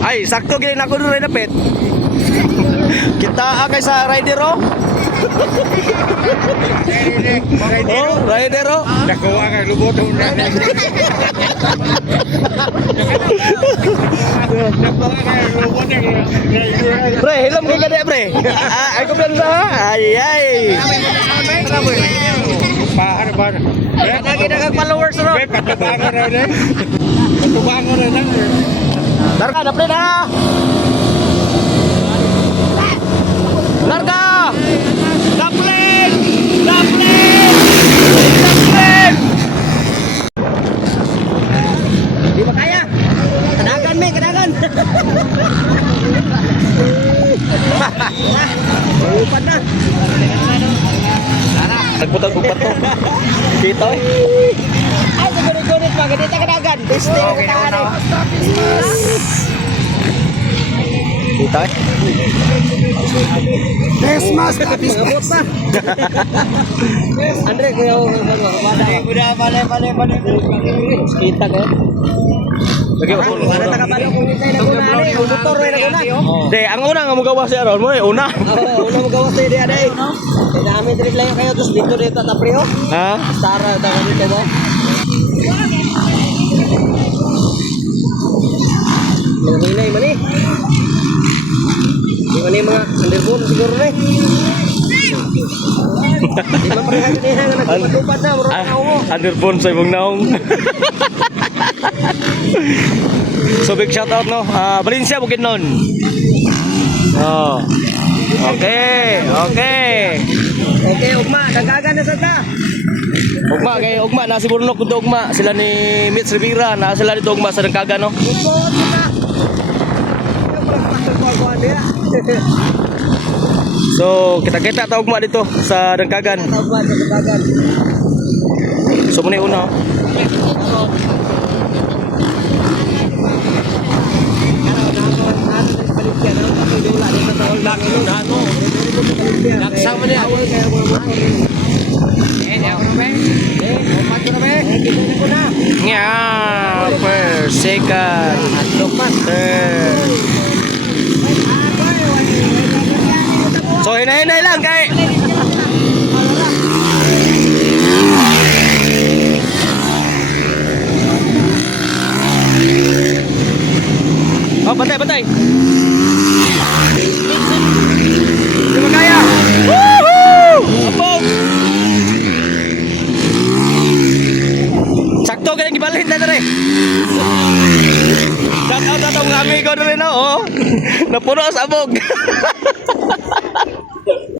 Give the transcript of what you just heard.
Ay, sakto gini na ko rin napit. Kita kay sa rider oh. Oh, rider oh. Nakuha ka lubot na. Pre, hilam kay kada pre. Ay ko plan sa. Ay ay. Paano ba? Lagi na kag followers ro. Patubangan na rin. Patubangan na lang. Larga na pre na. Larga. Daplin. Daplin. Daplin. Di ba kaya? Kadagan me, kadagan. Upat na. Nagputag-upat to. Kita eh. Ay, sagunit-gunit pa. Ganito kadagan. Piste na kadagan. Kita eh. Christmas! Ngabot pa. Andre, kuya ko. Bale. Kita ko. Lagi ako. Para nakabalo kung itay na una ni. Ang motor rin na una. De, ang una nga magawa siya ron mo eh. Una. Oo, una magawa siya di aday. Dami trip lang kayo. Tapos dito taprio. Ha? Stara, daw dito mo. Hinay man eh. Di man eh mga underbone siguro na eh. Di man parehan din eh. Nagtupad na. Murang naong mo. Underbone sa ibang naong. So big shout out no. Valencia Bukidnon. Oh. Okay. Ugma, dagdagan na sa ta. Ugma na si Burnok kudo ugma sila ni Mitch Rivera na sila dito ugma sa Dangkagan no. So kita-kita ta ugma dito sa Dangkagan. So muna una. Naksama niya. Yeah, first, second, third. So hinay-hinay lang kay. Oh, batay. Di ba kaya? Woohoo! Abog! Sakto ka nang ibalhin na rin. Shout out na itong amigo na rin oh. Napuno sa abog.